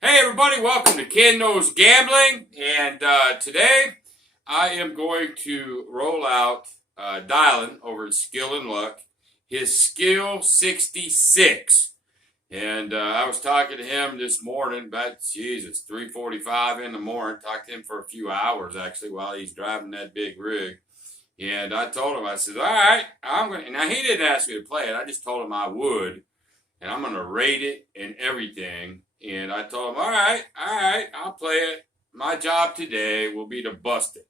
Hey everybody, welcome to Kenknowsgambling, and today I am going to roll out Dylan over at Skill and Luck, his Skill 66. And I was talking to him this morning about, it's 3:45 in the morning. Talked to him for a few hours actually while he's driving that big rig. And I told him, I said, all right, I'm going to, now he didn't ask me to play it. I just told him I would, and I'm going to rate it and everything. And I told him, all right, I'll play it. My job today will be to bust it.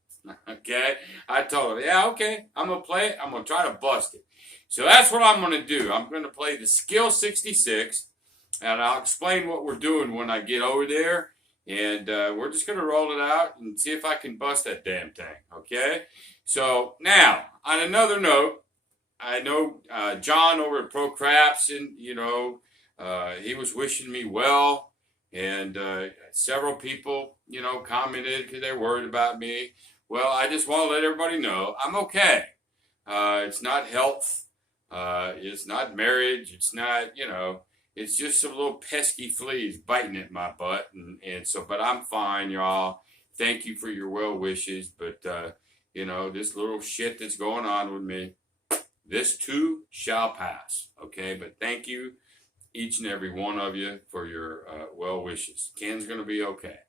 Okay? I told him, yeah, okay, I'm going to play it. I'm going to try to bust it. So that's what I'm going to do. I'm going to play the Skill 66, and I'll explain what we're doing when I get over there. And we're just going to roll it out and see if I can bust that damn thing. Okay? So now, on another note, I know John over at Pro Craps, and he was wishing me well, and several people, commented because they're worried about me. Well, I just want to let everybody know I'm okay. It's not health. It's not marriage. It's not, it's just some little pesky fleas biting at my butt, and so, but I'm fine, y'all. Thank you for your well wishes, but this little shit that's going on with me. This too shall pass, okay? But thank you, each and every one of you, for your well wishes. Ken's going to be okay.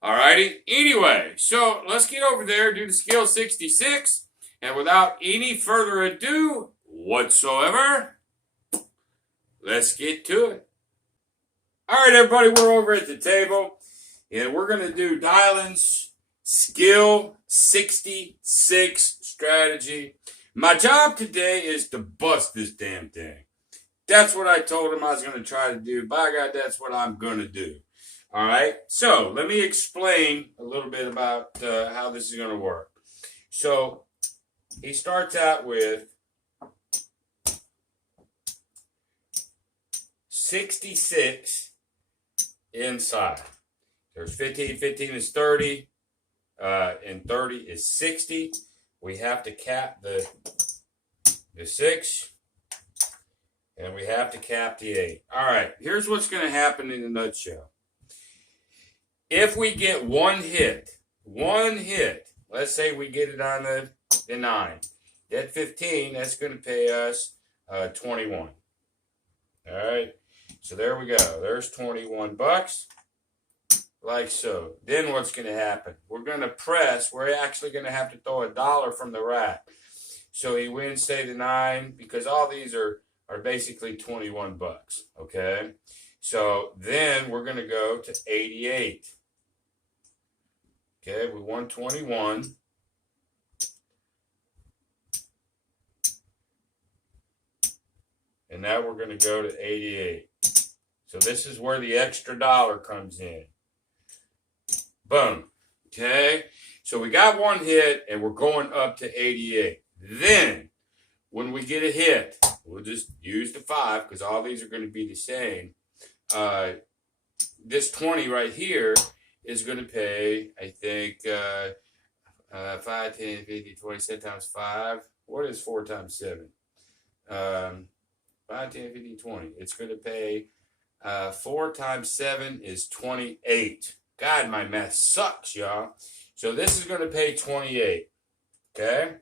All righty? Anyway, so let's get over there, do the Skill 66. And without any further ado whatsoever, let's get to it. All right, everybody, we're over at the table. And we're going to do Dylan's Skill 66 strategy. My job today is to bust this damn thing. That's what I told him I was going to try to do. By God, that's what I'm going to do. All right? So, let me explain a little bit about how this is going to work. So, he starts out with 66 inside. There's 15. 15 is 30. And 30 is 60. We have to cap the 6, and we have to cap the 8. All right, here's what's going to happen in a nutshell. If we get one hit, let's say we get it on the 9. That 15, that's going to pay us 21. All right, so there we go. There's 21 bucks. Like so. Then what's going to happen? We're going to press. We're actually going to have to throw $1 from the rack. So he wins, say, the 9, because all these are basically 21 bucks. Okay? So then we're going to go to 88. Okay, we won 21. And now we're going to go to 88. So this is where the extra $1 comes in. Boom. Okay? So we got one hit, and we're going up to 88. Then, when we get a hit, we'll just use the 5, because all these are going to be the same. This 20 right here is going to pay, I think, 5, 10, 50, 20, 7 times 5. What is 4 times 7? 5, 10, 50, 20. It's going to pay 4 times 7 is 28. God, my math sucks, y'all. So this is going to pay 28. Okay?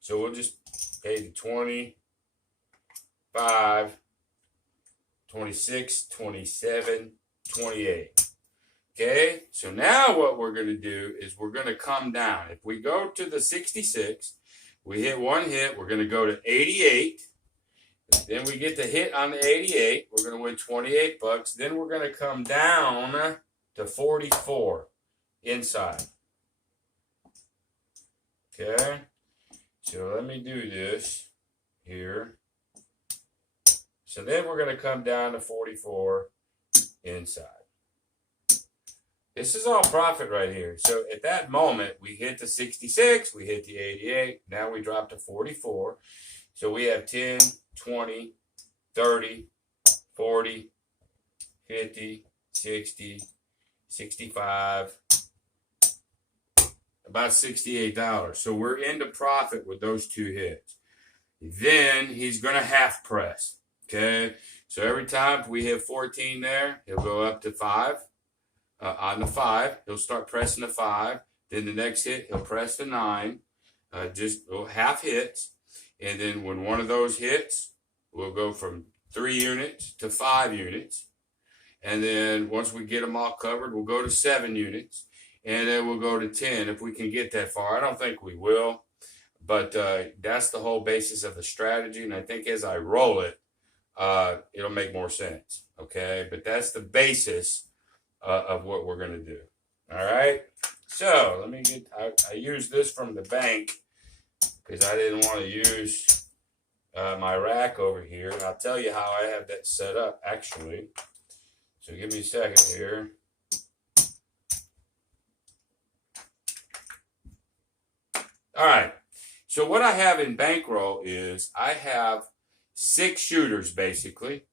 So we'll just pay the 25, 26, 27, 28. Okay? So now what we're going to do is we're going to come down. If we go to the 66, we hit one hit, we're going to go to 88. Then we get the hit on the 88. We're going to win 28 bucks. Then we're going to come down to 44 inside. Okay, so let me do this here. So then we're going to come down to 44 inside. This is all profit right here. So at that moment, we hit the 66, we hit the 88. Now we drop to 44. So we have 10, 20, 30, 40, 50, 60, 65, about $68. So we're into profit with those two hits. Then he's going to half press. Okay, so every time we have 14 there, he'll go up to 5. On the 5, he'll start pressing the 5. Then the next hit, he'll press the 9. Just half hits. And then when one of those hits, we'll go from 3 units to 5 units. And then once we get them all covered, we'll go to 7 units. And then we'll go to 10 if we can get that far. I don't think we will. But that's the whole basis of the strategy. And I think as I roll it, it'll make more sense. Okay? But that's the basis of what we're going to do. All right? So let me get, I used this from the bank because I didn't want to use my rack over here. And I'll tell you how I have that set up, actually. So give me a second here. All right. So what I have in bankroll is I have 6 shooters, basically,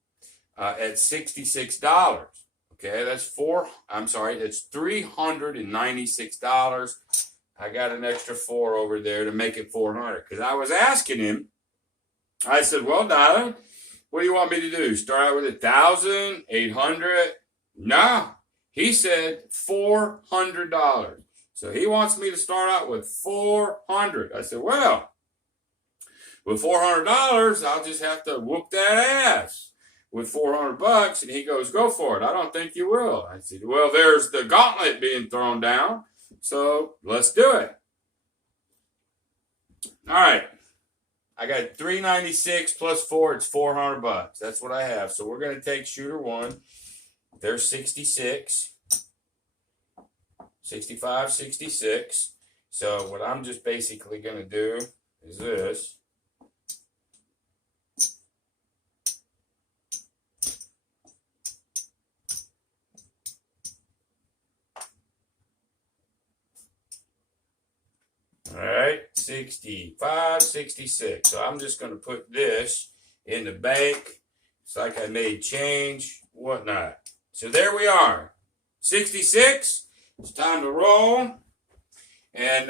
at $66. Okay, that's $396. I got an extra 4 over there to make it $400. Because I was asking him, I said, well, Dylan, what do you want me to do? Start out with $1,000, $800? No. He said $400. So he wants me to start out with $400. I said, well, with $400, I'll just have to whoop that ass with $400. And he goes, go for it. I don't think you will. I said, well, there's the gauntlet being thrown down. So let's do it. All right. I got $396 plus 4. It's $400. That's what I have. So we're going to take shooter 1. There's 66. 65, 66. So what I'm just basically going to do is this. All right, 65, 66. So I'm just going to put this in the bank. It's like I made change, whatnot. So there we are. 66. It's time to roll. And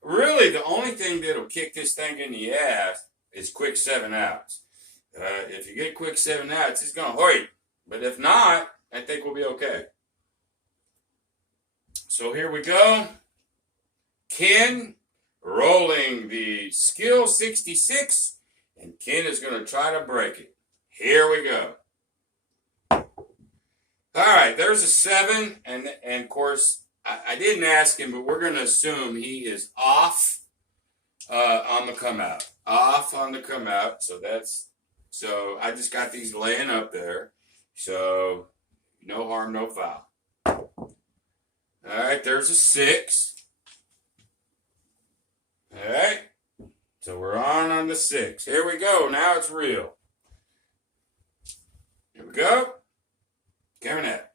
really, the only thing that'll kick this thing in the ass is quick 7 outs. If you get quick 7 outs, it's going to hurt. But if not, I think we'll be okay. So here we go. Ken rolling the skill 66. And Ken is going to try to break it. Here we go. All right, there's a 7. And of course, I didn't ask him, but we're going to assume he is off on the come out. Off on the come out. So I just got these laying up there. So no harm, no foul. All right, there's a 6. All right. So we're on the 6. Here we go. Now it's real. Here we go. Coming at.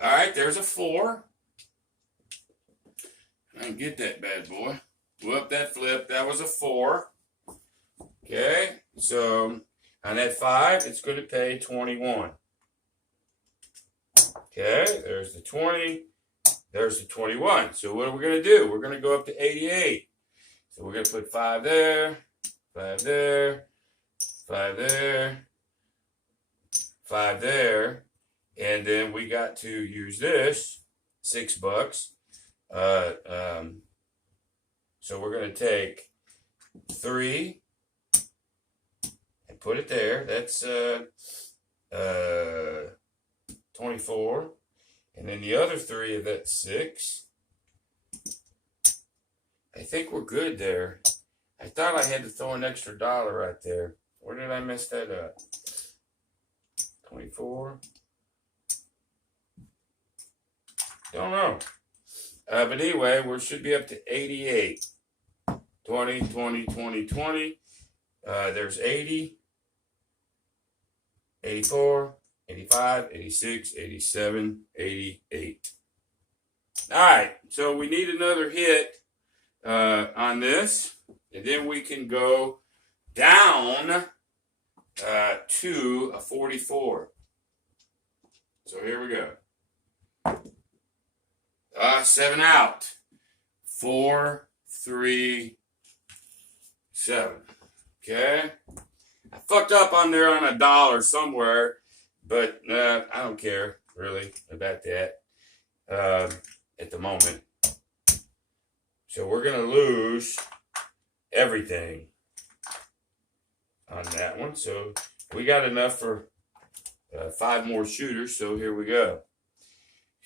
All right, there's a 4. I can get that bad boy. Whoop, that flip. That was a 4. Okay, so on that 5, it's going to pay 21. Okay, there's the 20. There's the 21. So what are we going to do? We're going to go up to 88. So we're going to put 5 there, 5 there, 5 there, 5 there. And then we got to use this, $6. So we're going to take 3 and put it there. That's 24. And then the other 3 of that 6. I think we're good there. I thought I had to throw an extra $1 right there. Where did I mess that up? 24. Don't know. But anyway, we should be up to 88. 20, 20, 20, 20. There's 80. 84. 85, 86, 87, 88. All right, so we need another hit on this, and then we can go down to a 44. So here we go. 7 out. 4, 3, 7. Okay. I fucked up on there on $1 somewhere, but I don't care really about that at the moment. So we're going to lose everything on that one. So we got enough for 5 more shooters. So here we go.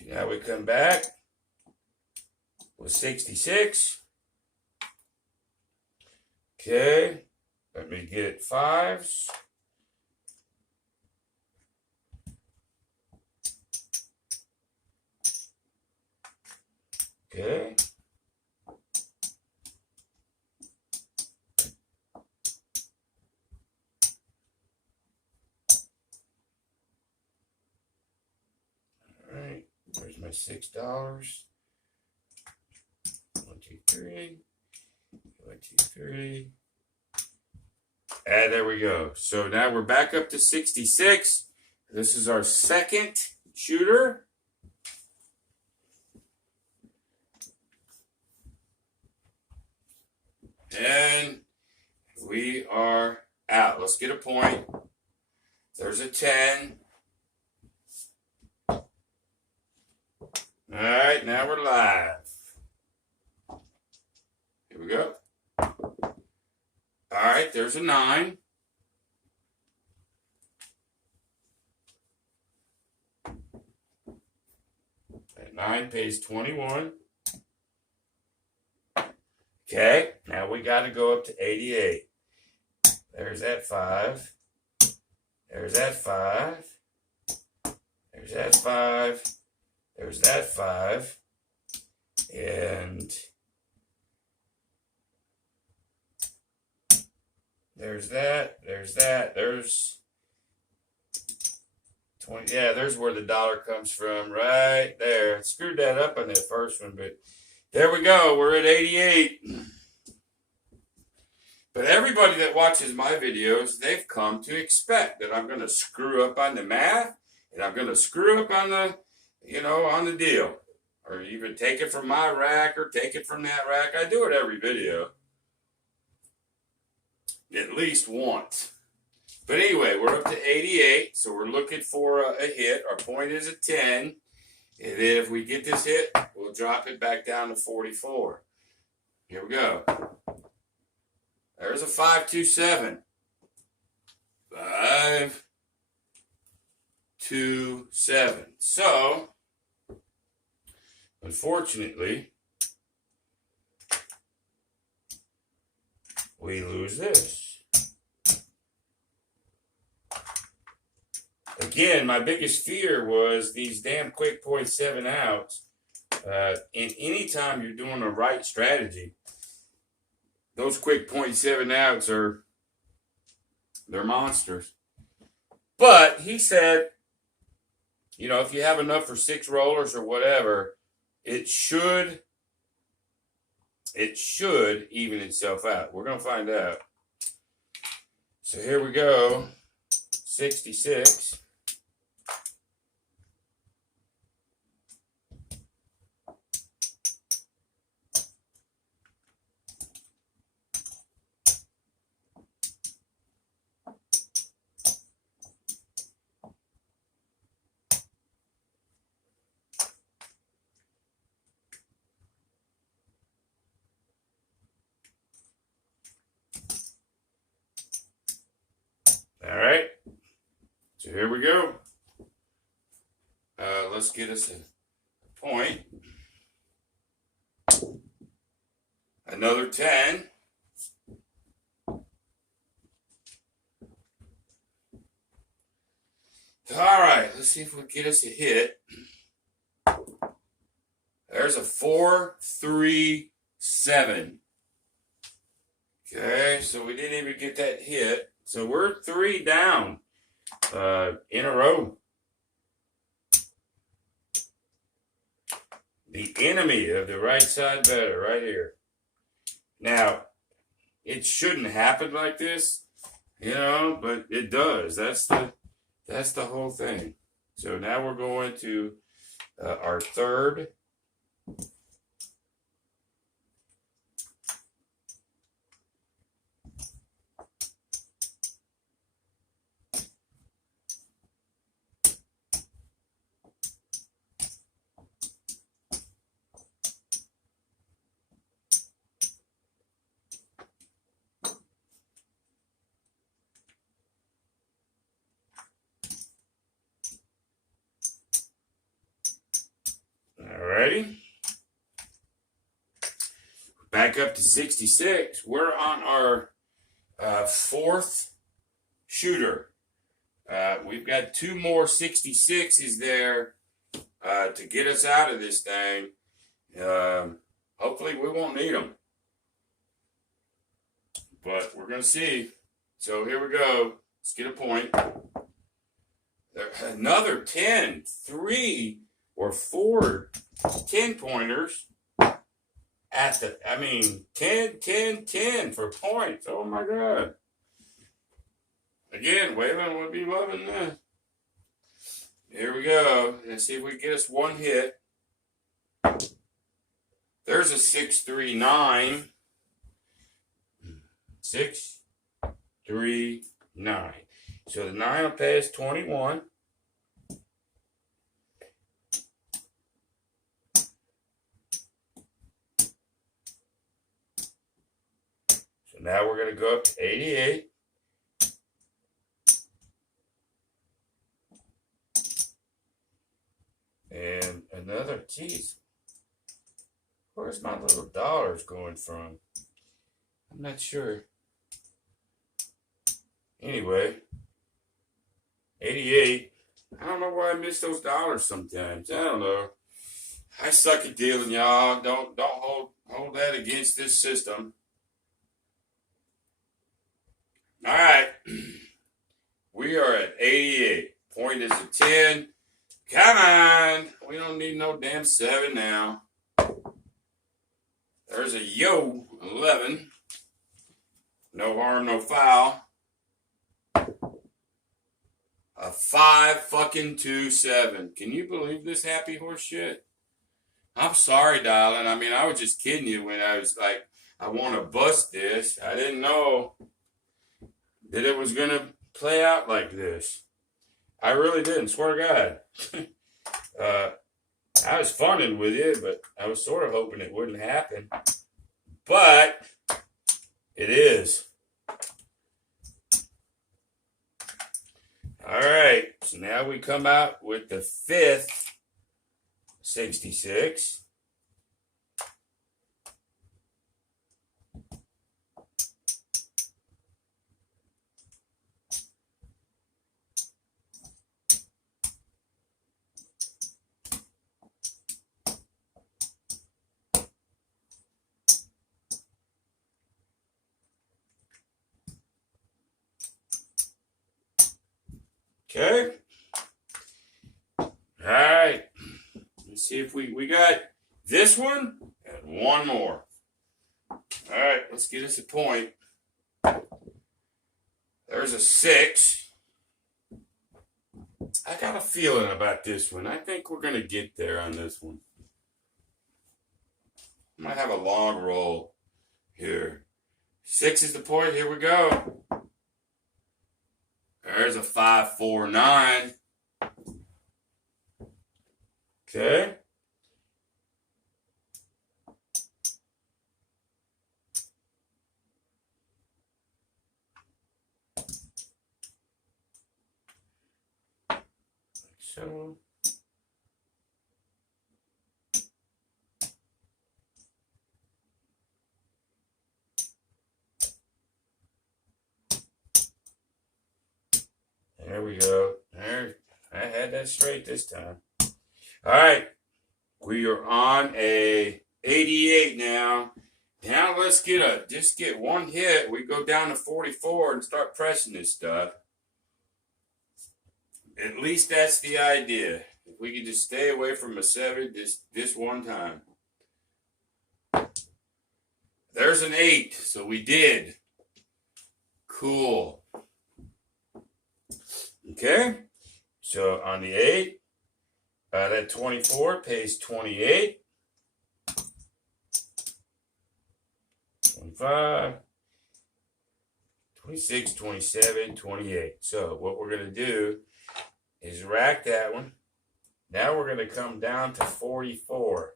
Now we come back with 66. Okay. Let me get 5s. Okay. All right. There's my $6. 1, 2, 3. 1, 2, 3. And there we go. So now we're back up to 66. This is our second shooter. And we are out. Let's get a point. There's a 10. All right, now we're live. Here we go. All right, there's a 9. That 9 pays 21. Okay, now we got to go up to 88. There's that 5. There's that 5. There's that 5. There's that 5. And there's that. There's that. There's 20. Yeah, there's where the dollar comes from, right there. I screwed that up on that first one, but there we go. We're at 88. But everybody that watches my videos, they've come to expect that I'm going to screw up on the math, and I'm going to screw up on the, on the deal. Or even take it from my rack or take it from that rack. I do it every video. At least once. But anyway, we're up to 88, so we're looking for a hit. Our point is a 10. And then if we get this hit, we'll drop it back down to 44. Here we go. There's a 527. 527. So, unfortunately, we lose this. Again, my biggest fear was these damn quick 0.7 outs. And anytime you're doing the right strategy, those quick 0.7 outs they're monsters. But he said, if you have enough for 6 rollers or whatever, it should even itself out. We're going to find out. So here we go. 66. All right. So here we go. Let's get us a point. Another 10. All right. Let's see if we get us a hit. There's a 4-3-7. Okay, so we didn't even get that hit. So we're 3 down in a row. The enemy of the right side better right here. Now, it shouldn't happen like this, but it does. That's the whole thing. So now we're going to our third. Ready? Back up to 66. We're on our fourth shooter. We've got two more 66s there to get us out of this thing. Hopefully we won't need them. But we're going to see. So here we go. Let's get a point. Another 10. 3 or 4 10-pointers. 10, 10, 10 for points. Oh my God. Again, Waylon would be loving this. Here we go. Let's see if we can get us one hit. There's a 6, 3, 9. 6, 3, 9. So the 9 will pay us 21. So now we're going to go up to 88. And another, geez, where's my little dollars going from? I'm not sure. Anyway, 88. I don't know why I miss those dollars sometimes. I don't know. I suck at dealing, y'all. Don't hold that against this system. All right. We are at 88. Point is a 10. Come on. We don't need no damn 7 now. There's a 11. No harm, no foul. A 5 fucking 2 7. Can you believe this happy horse shit? I'm sorry, darling. I mean, I was just kidding you when I was like, I want to bust this. I didn't know that it was going to play out like this. I really didn't, swear to God. I was funning with you, but I was sort of hoping it wouldn't happen. But it is. All right, so now we come out with the 5th 66. Okay. All right. Let's see if we got this one and one more. All right, let's get us a point. There's a 6. I got a feeling about this one. I think we're going to get there on this one. I might have a long roll here. 6 is the point. Here we go. There's a 5, 4, 9. Okay. So. There we go. There, I had that straight this time. All right, we are on a 88 now. Now let's just get one hit. We go down to 44 and start pressing this stuff. At least that's the idea. If we could just stay away from a 7 this one time. There's an 8, so we did. Cool. Okay, so on the 8, that 24 pays 28. 25, 26, 27, 28. So what we're going to do is rack that one. Now we're going to come down to 44.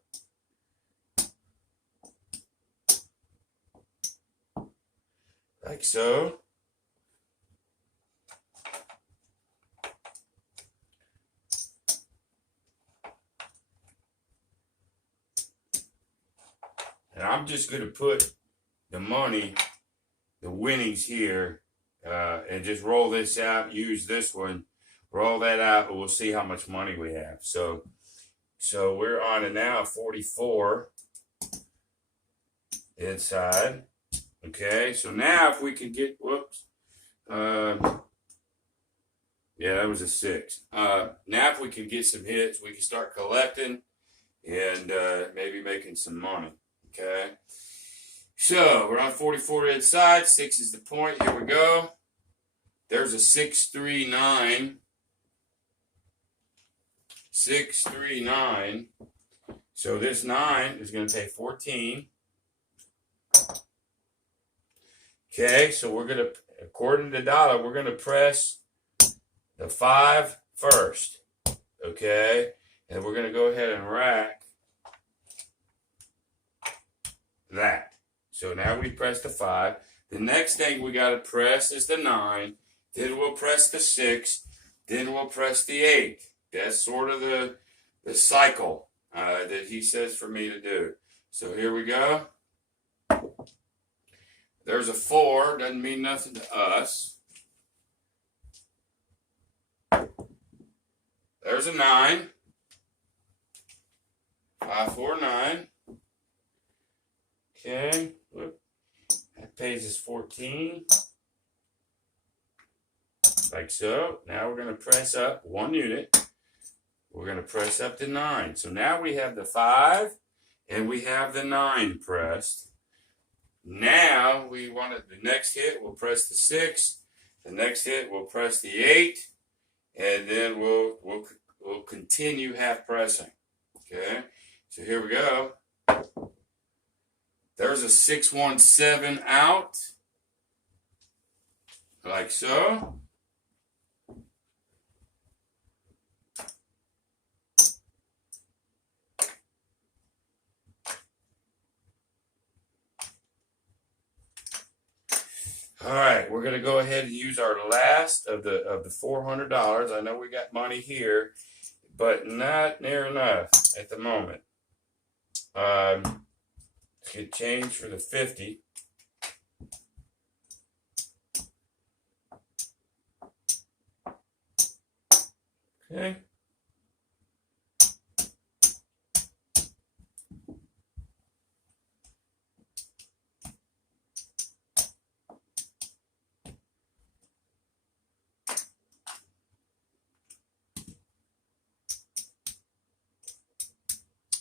Like so. I'm just going to put the money, the winnings here, and just roll this out, use this one, roll that out, and we'll see how much money we have. So we're on it now, 44 inside. Okay, so now if we can get, whoops, yeah, that was a 6. Now if we can get some hits, we can start collecting and maybe making some money. Okay, so we're on 44 inside. 6 is the point. Here we go. There's a 639. 639. So this 9 is going to pay 14. Okay, so we're going to, according to Dollar, we're going to press the 5 first. Okay, and we're going to go ahead and rack that. So now we press the 5. The next thing we got to press is the 9. Then we'll press the 6. Then we'll press the 8. That's sort of the cycle that he says for me to do. So here we go. There's a 4. Doesn't mean nothing to us. There's a 9. 5, 4, 9. Okay. Whoop. That pays us 14. Like so. Now we're going to press up 1 unit. We're going to press up to 9. So now we have the 5 and we have the 9 pressed. Now we want it, the next hit, we'll press the 6. The next hit, we'll press the 8. And then we'll continue half pressing. Okay? So here we go. There's a 617 out. Like so. All right, we're going to go ahead and use our last of the $400. I know we got money here, but not near enough at the moment. Let's get change for the 50. Okay.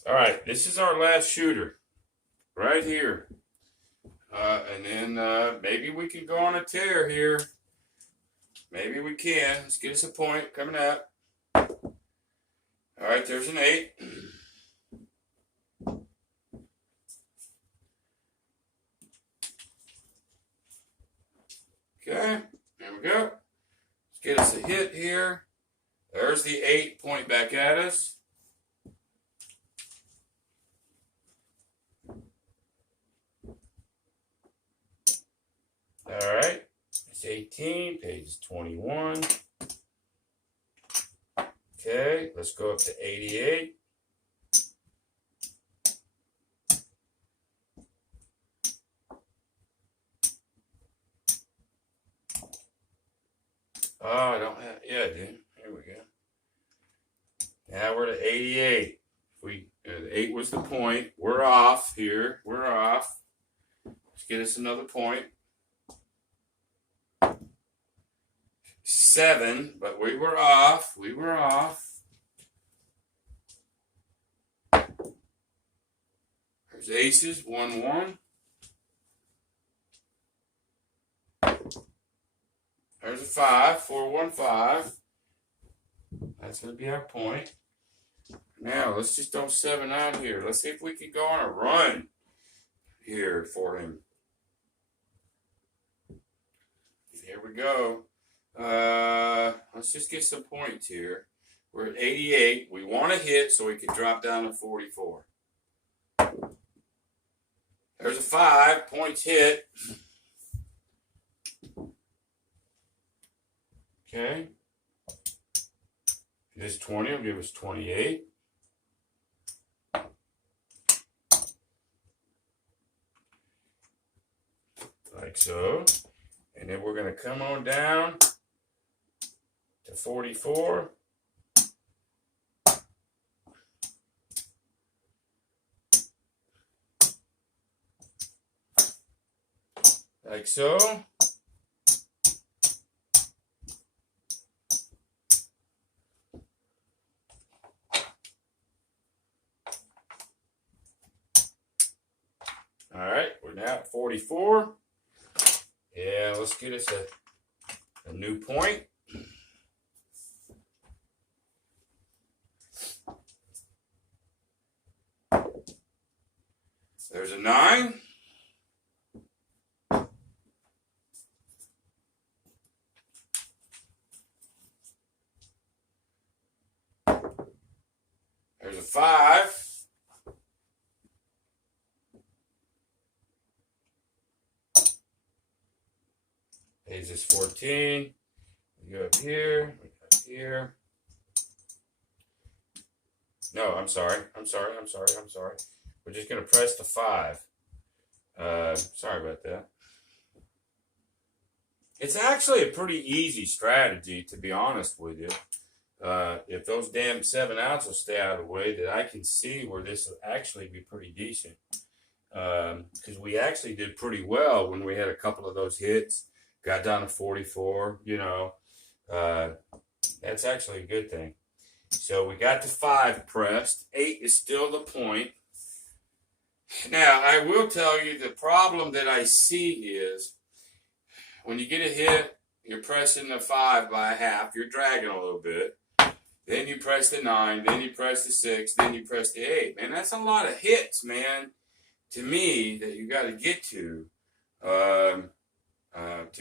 All right, this is our last shooter right here. And then maybe we can go on a tear here. Maybe we can. Let's get us a point coming up. All right, there's an 8. Okay, there we go. Let's get us a hit here. There's the 8 point back at us. All right, it's 18, page 21. Okay, let's go up to 88. Oh, I don't have, yeah, dude. Here we go. Now we're to 88. The 8 was the point. We're off here. We're off. Let's get us another point. 7, but we were off. We were off. There's aces. 1, 1. There's a 5. 4, 1, 5. That's going to be our point. Now, let's just throw 7 out here. Let's see if we can go on a run here for him. Here we go. Let's just get some points here. We're at 88. We want to hit so we can drop down to 44. There's a 5. Points hit. Okay. This 20 will give us 28. like so. And then we're going to come on down to 44. Like so. All right, we're now at 44. Yeah, let's get us a new point. There's a 9. There's a 5. Page is 14. We go up here. We go up here. No, I'm sorry. We're just going to press the 5. Sorry about that. It's actually a pretty easy strategy, to be honest with you. If those damn 7 outs will stay out of the way, that I can see where this will actually be pretty decent. Because we actually did pretty well when we had a couple of those hits. Got down to 44, you know. That's actually a good thing. So we got the 5 pressed. 8 is still the point. Now, I will tell you the problem that I see is when you get a hit, you're pressing the 5 by a half. You're dragging a little bit. Then you press the 9. Then you press the 6. Then you press the 8. Man, that's a lot of hits, man, to me, that you got to get to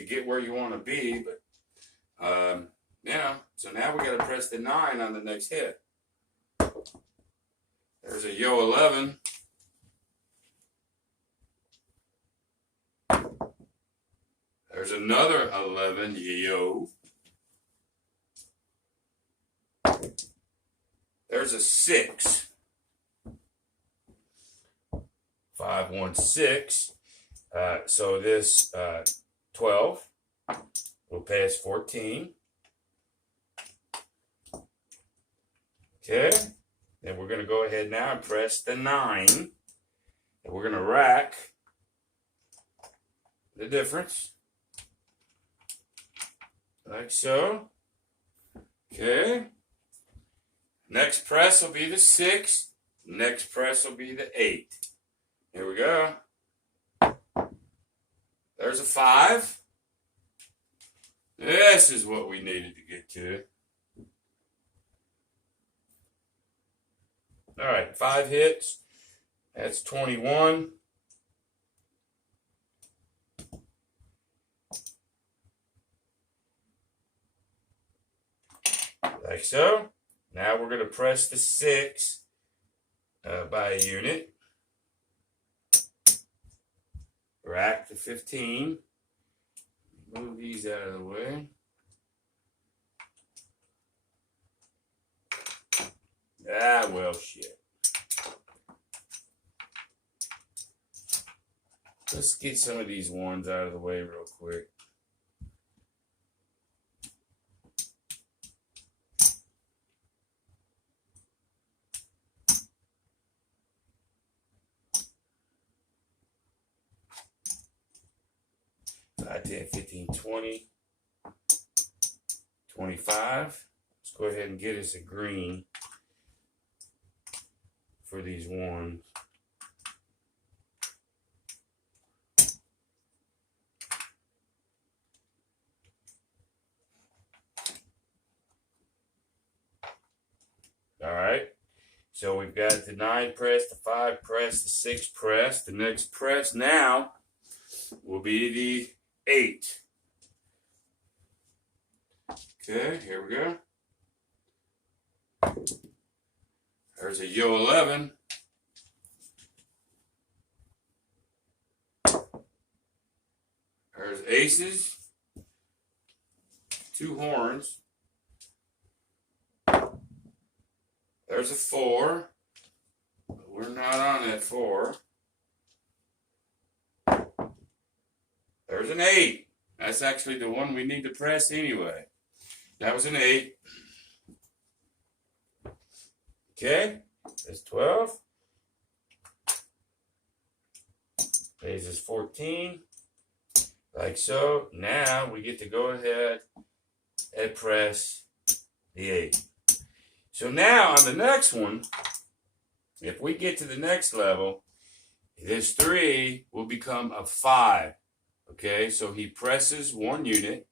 get where you want to be. But, yeah, so now we got to press the 9 on the next hit. There's a yo 11. There's another 11, yo. There's a 6. 5, 1, 6. So this 12 will pay us 14. Okay. Then we're going to go ahead now and press the 9. And we're going to rack the difference. Like so. Okay. Next press will be the 6. Next press will be the 8. Here we go. There's a 5. This is what we needed to get to. All right, 5 hits. That's 21. Like so. Now we're going to press the 6 by a unit. Rack the 15. Move these out of the way. Ah, well, shit. Let's get some of these ones out of the way real quick. I 10, 15, 20, 25. Let's go ahead and get us a green for these ones. All right. So we've got the 9 press, the 5 press, the 6 press. The next press now will be the 8. Okay, here we go. There's a yo 11. There's aces. 2 horns. There's a 4. But we're not on that 4. There's There's an 8. That's actually the one we need to press anyway. That was an 8. Okay, that's 12. Pays us 14. Like so. Now we get to go ahead and press the 8. So now on the next one, if we get to the next level, this 3 will become a 5. Okay, so he presses 1 unit,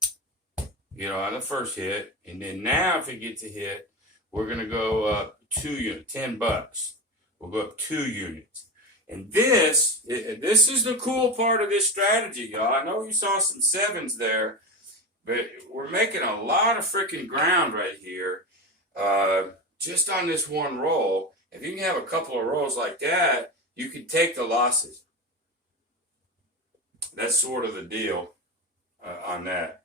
on the first hit. And then now if it gets a hit, we're going to go up 2 units, $10. We'll go up 2 units. And this is the cool part of this strategy, y'all. I know you saw some 7s there, but we're making a lot of freaking ground right here just on this one roll. If you can have a couple of rolls like that, you can take the losses. That's sort of the deal on that.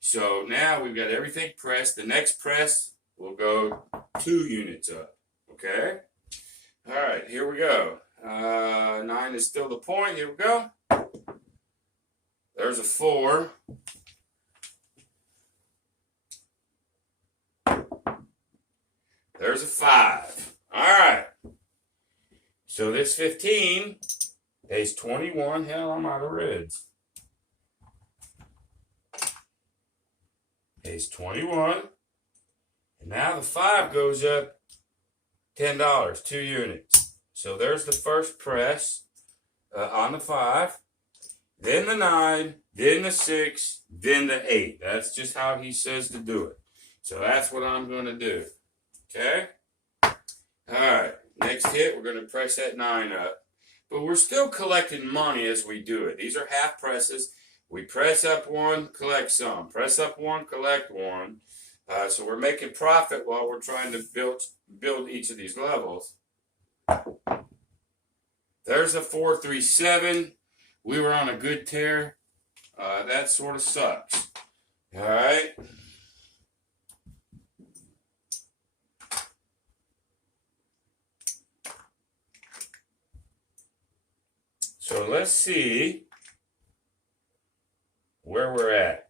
So now we've got everything pressed. The next press will go 2 units up. Okay? All right, here we go. 9 is still the point. Here we go. There's a 4. There's a 5. All right. So this 15 pays 21. Hell, I'm out of reds. Pays 21. And now the 5 goes up $10, 2 units. So there's the first press on the 5. Then the 9. Then the 6. Then the 8. That's just how he says to do it. So that's what I'm going to do. Okay? All right. Next hit, we're going to press that 9 up. But we're still collecting money as we do it. These are half presses. We press up 1, collect some. Press up 1, collect 1. So we're making profit while we're trying to build each of these levels. There's a 4, 3, 7. We were on a good tear. That sort of sucks. All right. So let's see where we're at.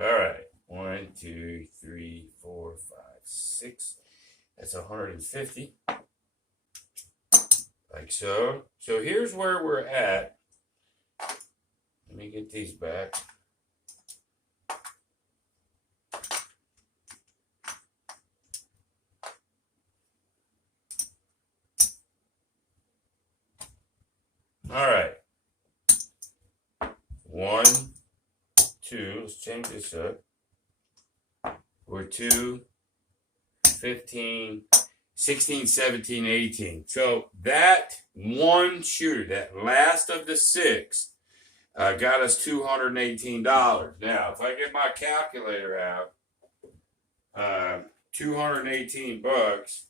All right, 1, 2, 3, 4, 5, 6. That's 150. Like so. So here's where we're at. Let me get these back. All right. 1, 2, let's change this up. We're 2, 15, 16, 17, 18. So that one shooter, that last of the 6, got us $218. Now, if I get my calculator out, 218 bucks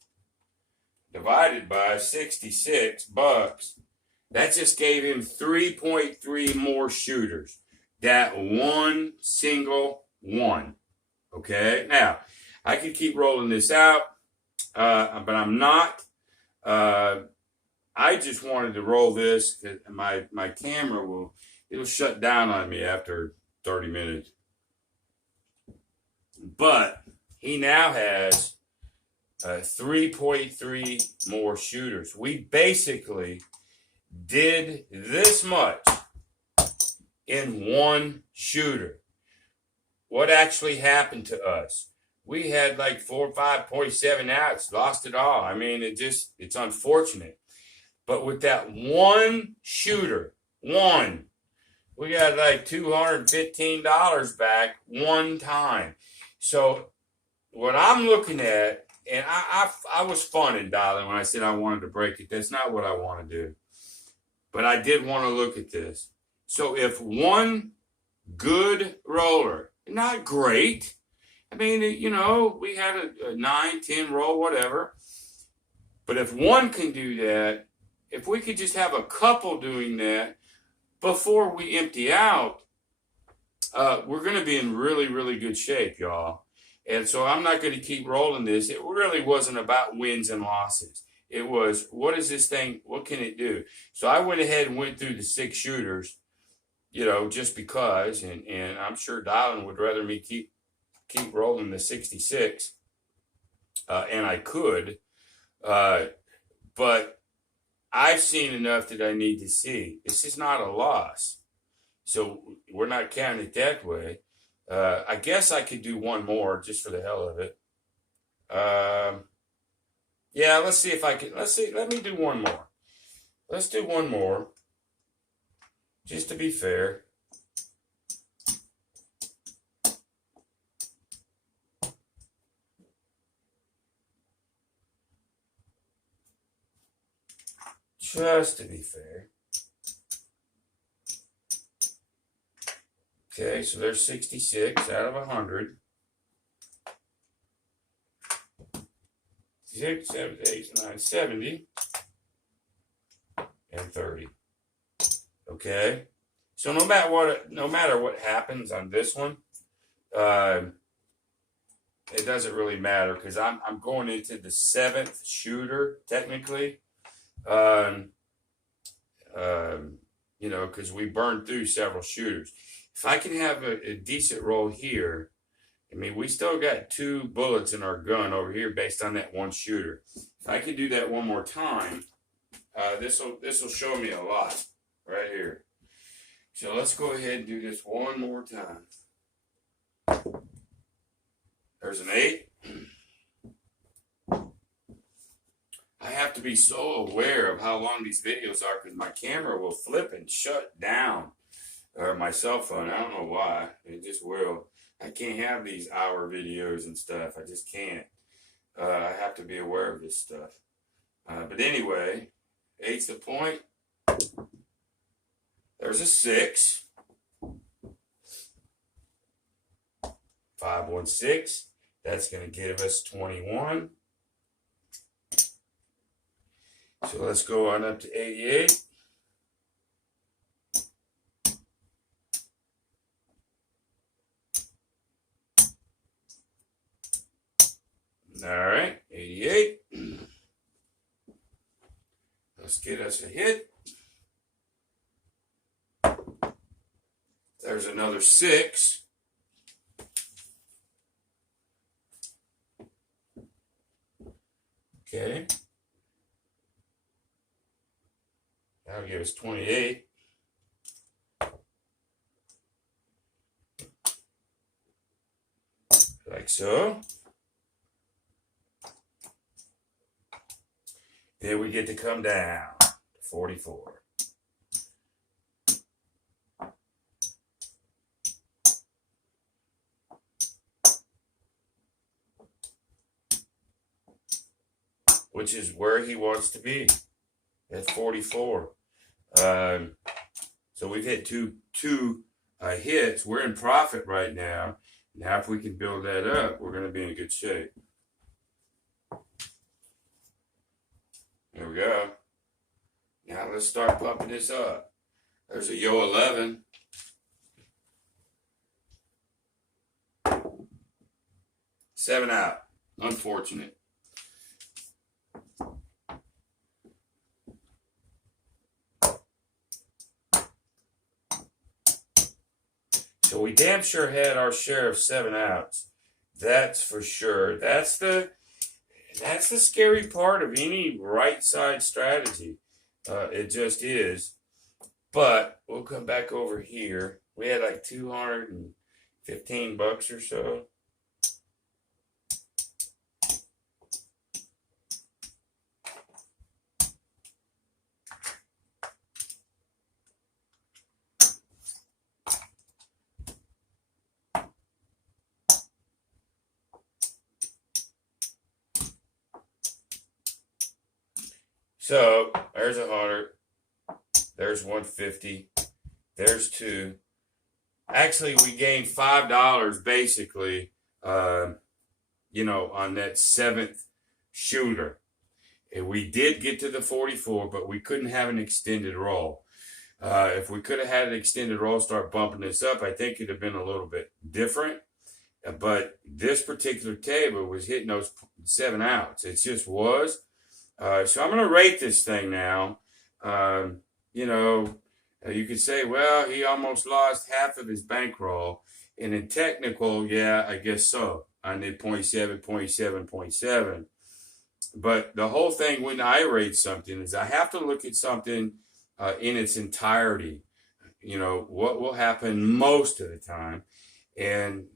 divided by 66 bucks, that just gave him 3.3 more shooters. That one single one. Okay? Now, I could keep rolling this out, but I'm not. I just wanted to roll this because my camera it'll shut down on me after 30 minutes. But he now has 3.3 more shooters. We basically did this much in one shooter. What actually happened to us? We had like 4 or 5.7 outs, lost it all. I mean, it's unfortunate. But with that one shooter, we got like $215 back one time. So what I'm looking at and I was fun in dialing when I said I wanted to break it. That's not what I want to do. But I did want to look at this. So if one good roller, not great, I mean, you know, we had a 9, 10 roll, whatever. But if one can do that, if we could just have a couple doing that before we empty out, we're going to be in really, really good shape, y'all. And so I'm not going to keep rolling this. It really wasn't about wins and losses. It was, what is this thing? What can it do? So I went ahead and went through the 6 shooters, you know, just because. And I'm sure Dylan would rather me keep rolling the 66. And I could. But I've seen enough that I need to see. This is not a loss. So we're not counting it that way. I guess I could do one more just for the hell of it. Yeah, let's see if I can. Let me do one more. Let's do one more. Just to be fair. Just to be fair. Okay, so there's 66 out of 100. 6, 7, 8, 9, 70. And 30. Okay. So no matter what happens on this one, it doesn't really matter because I'm going into the 7th shooter technically. You know, because we burned through several shooters. If I can have a decent roll here, I mean, we still got 2 bullets in our gun over here based on that one shooter. If I can do that one more time, this will show me a lot right here. So let's go ahead and do this one more time. There's an 8. I have to be so aware of how long these videos are because my camera will flip and shut down. Or my cell phone, I don't know why. It just will. I can't have these hour videos and stuff. I just can't. I have to be aware of this stuff. But anyway, 8's the point. There's a 6. 5, 1, 6. That's going to give us 21. So let's go on up to 88. All right, 88. Let's get us a hit. There's another 6. Okay. That'll give us 28. Like so. Then we get to come down to 44. Which is where he wants to be, at 44. So we've hit two hits. We're in profit right now. Now if we can build that up, we're going to be in good shape. There we go. Now let's start pumping this up. There's a Yo 11. Seven out. Unfortunate. So we damn sure had our share of 7 outs. That's for sure. That's the scary part of any right side strategy. It just is. But we'll come back over here. We had like $215 or so. So there's 100. There's 150. There's 2. Actually, we gained $5 basically, on that 7th shooter. And we did get to the 44, but we couldn't have an extended roll. If we could have had an extended roll, start bumping this up, I think it'd have been a little bit different. But this particular table was hitting those 7 outs. It just was. So I'm going to rate this thing now. You could say, well, he almost lost half of his bankroll. And in technical, yeah, I guess so. I did 0.7, 0.7, 0.7. But the whole thing when I rate something is I have to look at something in its entirety. What will happen most of the time. And,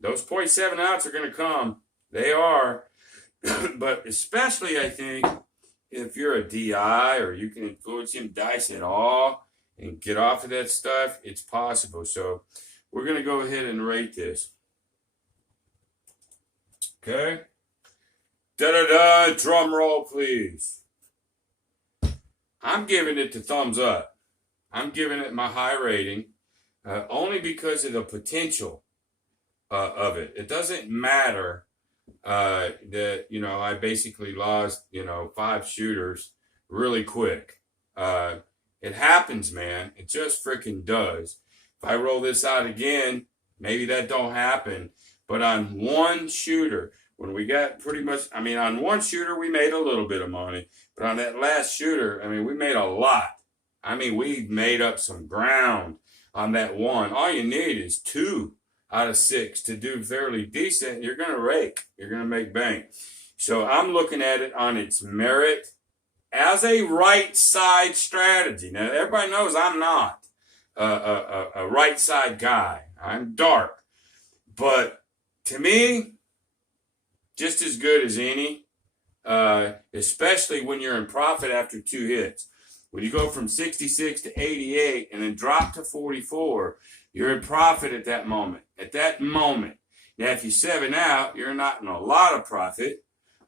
those 0.7 outs are going to come. They are. But especially, I think, if you're a DI or you can influence him dice at all and get off of that stuff, it's possible. So we're going to go ahead and rate this. Okay. Da-da-da, drum roll, please. I'm giving it the thumbs up. I'm giving it my high rating only because of the potential of it. It doesn't matter that, I basically lost, 5 shooters really quick. It happens, man. It just freaking does. If I roll this out again, maybe that don't happen. But on one shooter, when we got pretty much, on one shooter, we made a little bit of money. But on that last shooter, we made a lot. We made up some ground on that one. All you need is 2 out of 6 to do fairly decent. You're going to rake. You're going to make bank. So I'm looking at it on its merit as a right side strategy. Now, everybody knows I'm not a right side guy. I'm dark. But to me, just as good as any, especially when you're in profit after 2 hits. When you go from 66 to 88 and then drop to 44, you're in profit at that moment. Now, if you 7 out, you're not in a lot of profit.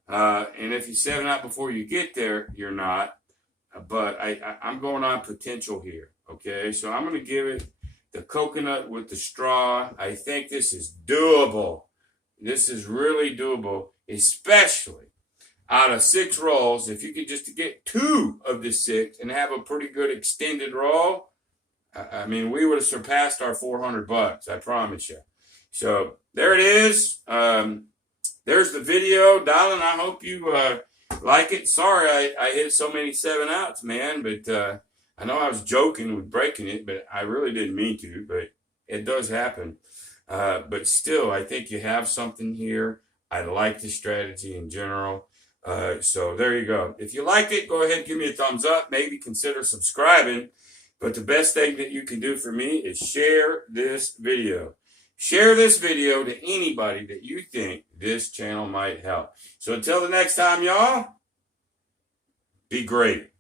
And if you 7 out before you get there, you're not. But I'm going on potential here. Okay, so I'm going to give it the coconut with the straw. I think this is doable. This is really doable, especially out of 6 rolls. If you could just get 2 of the 6 and have a pretty good extended roll, we would have surpassed our $400, I promise you. So there it is. There's the video, darling. I hope you like it. Sorry I hit so many 7 outs, man, but I know I was joking with breaking it, but I really didn't mean to, but it does happen. But still, I think you have something here. I like the strategy in general. So there you go. If you liked it, go ahead and give me a thumbs up. Maybe consider subscribing. But the best thing that you can do for me is share this video. Share this video to anybody that you think this channel might help. So until the next time, y'all, be great.